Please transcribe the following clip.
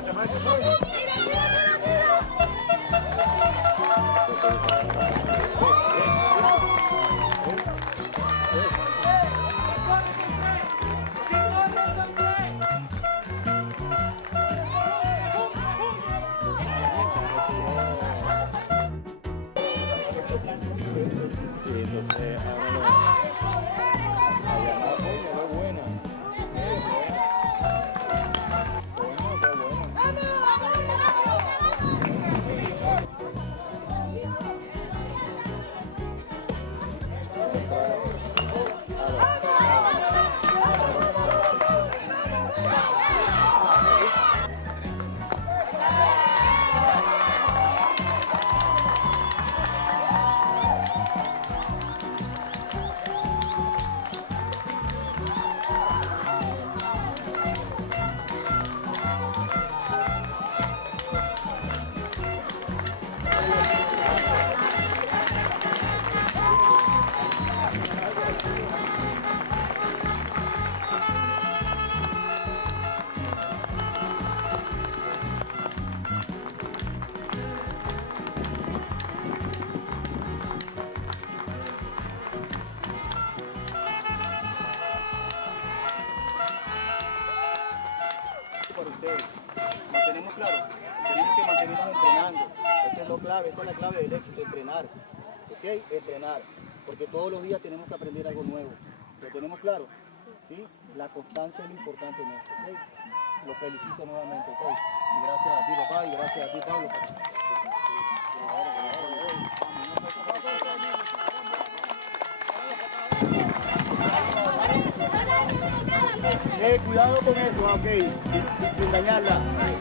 Sí, entonces para ustedes. Mantenemos claro, tenemos que mantenernos entrenando. Esta es la clave del éxito, entrenar. ¿Ok? Entrenar. Porque todos los días tenemos que aprender algo nuevo. ¿Lo tenemos claro? ¿Sí? La constancia es lo importante en esto. ¿Ok? Los felicito nuevamente. ¿Ok? Y gracias a ti, papá, y gracias a ti, Pablo. Cuidado con eso, ok, sin dañarla.